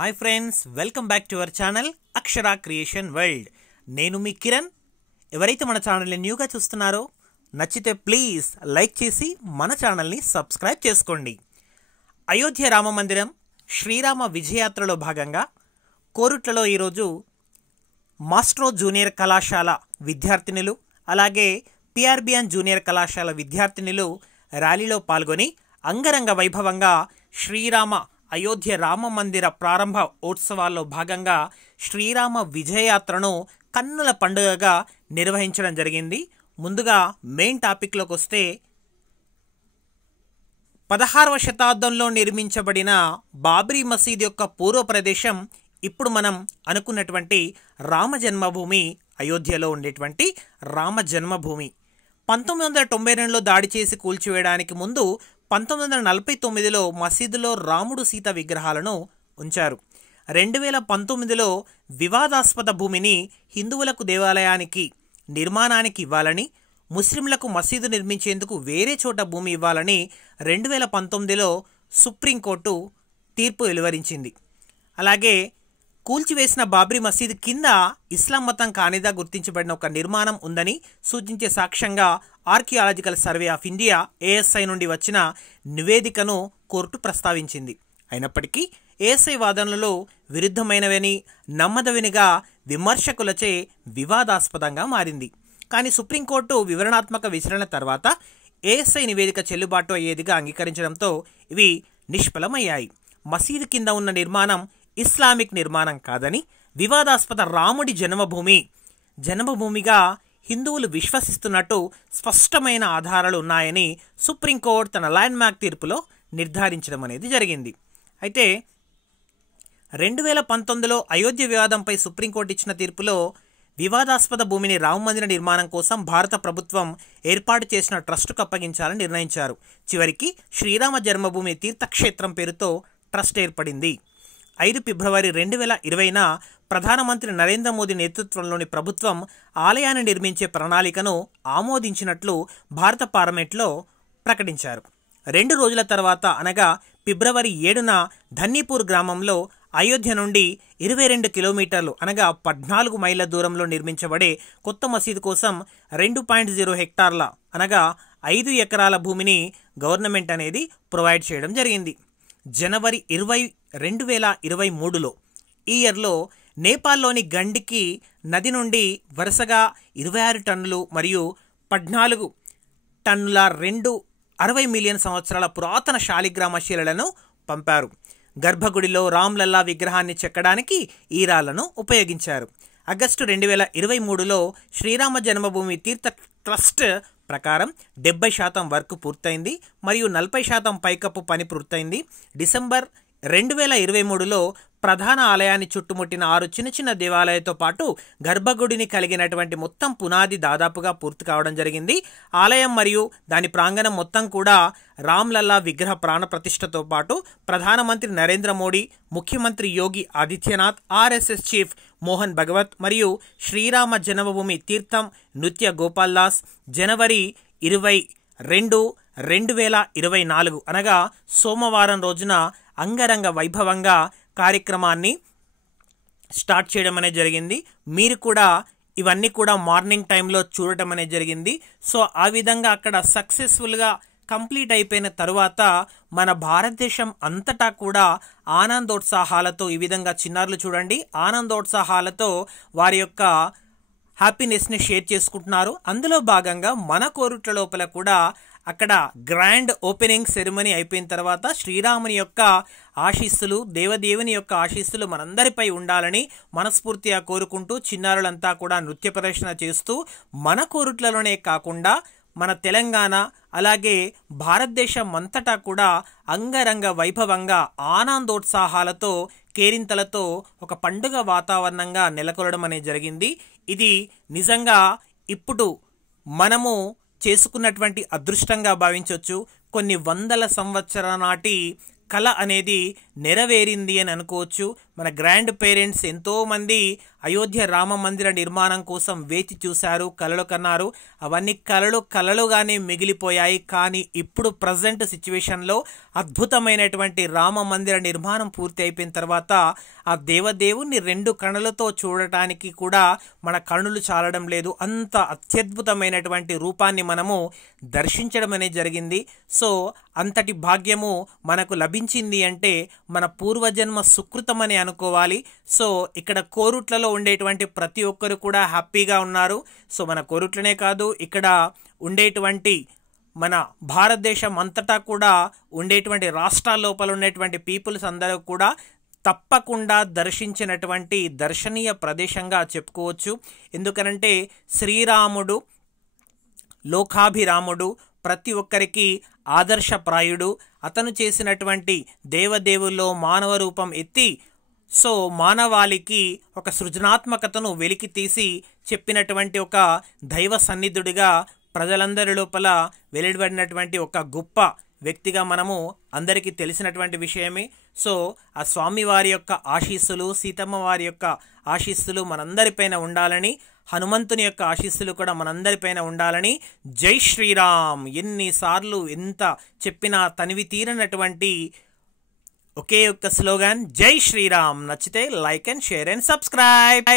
Hi friends, welcome back to our channel Akshara creation world. నేను మీ కిరణ్. ఎవరైతే మన ఛానల్ని న్యూగా చూస్తున్నారో నచ్చితే ప్లీజ్ లైక్ చేసి మన ఛానల్ని సబ్స్క్రైబ్ చేసుకోండి. అయోధ్య రామ మందిరం శ్రీరామ విజయయాత్రలో భాగంగా కోరుట్లలో ఈరోజు మాస్ట్రో జూనియర్ కళాశాల విద్యార్థినులు అలాగే పిఆర్బిఎన్ జూనియర్ కళాశాల విద్యార్థినులు ర్యాలీలో పాల్గొని అంగరంగ వైభవంగా శ్రీరామ అయోధ్య రామ మందిర ప్రారంభ ఉత్సవాల్లో భాగంగా శ్రీరామ విజయయాత్రను కన్నుల పండుగగా నిర్వహించడం జరిగింది. ముందుగా మెయిన్ టాపిక్లోకి వస్తే 16వ శతాబ్దంలో నిర్మించబడిన బాబ్రీ మసీద్ యొక్క పూర్వ ప్రదేశం ఇప్పుడు మనం అనుకున్నటువంటి రామ జన్మభూమి, అయోధ్యలో ఉండేటువంటి రామ జన్మభూమి. 1992లో దాడి చేసి కూల్చివేయడానికి ముందు 1949లో మసీదులో రాముడు సీత విగ్రహాలను ఉంచారు. 2019లో వివాదాస్పద భూమిని హిందువులకు దేవాలయానికి నిర్మాణానికి ఇవ్వాలని, ముస్లింలకు మసీదు నిర్మించేందుకు వేరే చోట భూమి ఇవ్వాలని 2019లో సుప్రీంకోర్టు తీర్పు వెలువరించింది. అలాగే కూల్చివేసిన బాబ్రీ మసీద్ కింద ఇస్లాం మతం కానిదా గుర్తించబడిన ఒక నిర్మాణం ఉందని సూచించే సాక్ష్యంగా archaeological survey of India ASI నుండి వచ్చిన నివేదికను కోర్టు ప్రస్తావించింది. అయినప్పటికీ ఏఎస్ఐ వాదనలలో విరుద్ధమైనవని, నమ్మదవినిగా విమర్శకులచే వివాదాస్పదంగా మారింది. కానీ సుప్రీంకోర్టు వివరణాత్మక విచారణ తర్వాత ఏఎస్ఐ నివేదిక చెల్లుబాటు అయ్యేదిగా అంగీకరించడంతో ఇవి నిష్ఫలమయ్యాయి. మసీదు కింద ఉన్న నిర్మాణం ఇస్లామిక్ నిర్మాణం కాదని, వివాదాస్పద రాముడి జన్మభూమిగా హిందువులు విశ్వసిస్తున్నట్టు స్పష్టమైన ఆధారాలు ఉన్నాయని సుప్రీంకోర్టు తన ల్యాండ్ మార్క్ తీర్పులో నిర్ధారించడం అనేది జరిగింది. అయితే 2019లో అయోధ్య వివాదంపై సుప్రీంకోర్టు ఇచ్చిన తీర్పులో వివాదాస్పద భూమిని రామమందిర నిర్మాణం కోసం భారత ప్రభుత్వం ఏర్పాటు చేసిన ట్రస్టుకు అప్పగించాలని నిర్ణయించారు. చివరికి శ్రీరామ జన్మభూమి తీర్థక్షేత్రం పేరుతో ట్రస్ట్ ఏర్పడింది. 5 ఫిబ్రవరి 2020న ప్రధానమంత్రి నరేంద్ర మోదీ నేతృత్వంలోని ప్రభుత్వం ఆలయాన్ని నిర్మించే ప్రణాళికను ఆమోదించినట్లు భారత పార్లమెంట్లో ప్రకటించారు. 2 రోజుల తర్వాత అనగా ఫిబ్రవరి 7న ధన్నీపూర్ గ్రామంలో అయోధ్య నుండి 22 కిలోమీటర్లు అనగా 14 మైళ్ళ దూరంలో నిర్మించబడే కొత్త మసీదు కోసం 2.0 హెక్టార్ల అనగా 5 ఎకరాల భూమిని గవర్నమెంట్ అనేది ప్రొవైడ్ చేయడం జరిగింది. జనవరి 20, 2023లో ఈ ఇయర్లో నేపాల్లోని గండికి నది నుండి వరుసగా 26 టన్నులు మరియు 14 టన్నుల 60 మిలియన్ సంవత్సరాల పురాతన శాలిగ్రామ శిలలను పంపారు. గర్భగుడిలో రామ్లల్లా విగ్రహాన్ని చెక్కడానికి ఈ రాళ్లను ఉపయోగించారు. ఆగస్టు 2023లో శ్రీరామ జన్మభూమి తీర్థ ట్రస్ట్ ప్రకారం 70% వర్క్ పూర్తయింది మరియు 40% పైకప్పు పని పూర్తయింది. డిసెంబర్ 2023లో ప్రధాన ఆలయాన్ని చుట్టుముట్టిన 6 చిన్న చిన్న దేవాలయాలతో పాటు గర్భగుడిని కలిగినటువంటి మొత్తం పునాది దాదాపుగా పూర్తి కావడం జరిగింది. ఆలయం మరియు దాని ప్రాంగణం మొత్తం కూడా రామ్లల్లా విగ్రహ ప్రాణ ప్రతిష్టతో పాటు ప్రధానమంత్రి నరేంద్ర మోడీ, ముఖ్యమంత్రి యోగి ఆదిత్యనాథ్, ఆర్ఎస్ఎస్ చీఫ్ మోహన్ భగవత్ మరియు శ్రీరామ జన్మభూమి తీర్థం నృత్య గోపాల్ దాస్ జనవరి 22, 2024 అనగా సోమవారం రోజున అంగరంగ వైభవంగా కార్యక్రమాన్ని స్టార్ట్ చేయడం అనేది జరిగింది. మీరు కూడా ఇవన్నీ కూడా మార్నింగ్ టైంలో చూడటం అనేది జరిగింది. సో ఆ విధంగా అక్కడ సక్సెస్ఫుల్గా కంప్లీట్ అయిపోయిన తరువాత మన భారతదేశం అంతటా కూడా ఆనందోత్సాహాలతో ఈ విధంగా చిన్నారులు చూడండి ఆనందోత్సాహాలతో వారి యొక్క హ్యాపీనెస్ని షేర్ చేసుకుంటున్నారు. అందులో భాగంగా మన కోరుట్ల లోపల కూడా అక్కడ గ్రాండ్ ఓపెనింగ్ సెరమనీ అయిపోయిన తర్వాత శ్రీరాముని యొక్క ఆశీస్సులు, దేవదేవుని యొక్క ఆశీస్సులు మనందరిపై ఉండాలని మనస్ఫూర్తిగా కోరుకుంటూ చిన్నారులంతా కూడా నృత్య ప్రదర్శన చేస్తూ మన కోరుట్లలోనే కాకుండా మన తెలంగాణ అలాగే భారతదేశం అంతటా కూడా అంగరంగ వైభవంగా ఆనందోత్సాహాలతో కేరింతలతో ఒక పండుగ వాతావరణంగా నెలకొలడం అనేది జరిగింది. ఇది నిజంగా ఇప్పుడు మనము చేసుకున్నటువంటి అదృష్టంగా భావించవచ్చు. కొన్ని వందల సంవత్సరాల నాటి కళ అనేది నెరవేరింది అని అనుకోవచ్చు. మన గ్రాండ్ పేరెంట్స్ ఎంతోమంది అయోధ్య రామ మందిర నిర్మాణం కోసం వేచి చూశారు, కలలు కన్నారు. అవన్నీ కలలుగానే మిగిలిపోయాయి. కానీ ఇప్పుడు ప్రజెంట్ సిచ్యువేషన్లో అద్భుతమైనటువంటి రామ మందిర నిర్మాణం పూర్తి అయిపోయిన తర్వాత ఆ దేవదేవుణ్ణి 2 కళ్ళతో చూడటానికి కూడా మన కన్నులు చాలడం లేదు. అంత అత్యద్భుతమైనటువంటి రూపాన్ని మనము దర్శించడం అనేది జరిగింది. సో అంతటి భాగ్యము మనకు లభించింది అంటే మన పూర్వజన్మ సుకృతమని అనుకోవాలి. సో ఇక్కడ కోరుట్లలో ఉండేటువంటి ప్రతి ఒక్కరు కూడా హ్యాపీగా ఉన్నారు. సో మన కోరుట్లనే కాదు, ఇక్కడ ఉండేటువంటి మన భారతదేశం అంతటా కూడా ఉండేటువంటి రాష్ట్రాల లోపల ఉండేటువంటి పీపుల్స్ అందరూ కూడా తప్పకుండా దర్శించినటువంటి దర్శనీయ ప్రదేశంగా చెప్పుకోవచ్చు. ఎందుకనంటే శ్రీరాముడు లోకాభిరాముడు, ప్రతి ఒక్కరికి ఆదర్శప్రాయుడు. అతను చేసినటువంటి దేవదేవుల్లో మానవ రూపం ఎత్తి సో మానవాళికి ఒక సృజనాత్మకతను వెలికి తీసి చెప్పినటువంటి ఒక దైవ సన్నిధుడిగా ప్రజలందరి లోపల వెలువడినటువంటి ఒక గొప్ప వ్యక్తిగా మనము అందరికీ తెలిసినటువంటి విషయమే. సో ఆ స్వామివారి యొక్క ఆశీస్సులు, సీతమ్మ వారి యొక్క ఆశీస్సులు మనందరిపైన ఉండాలని, హనుమంతుని యొక్క ఆశీస్సులు కూడా మనందరిపైన ఉండాలని. జై శ్రీరామ్. ఎన్నిసార్లు ఎంత చెప్పినా తనివి తీరనటువంటి ఒకే ఒక్క స్లోగన్ జై శ్రీరామ్. నచ్చితే like and share and subscribe.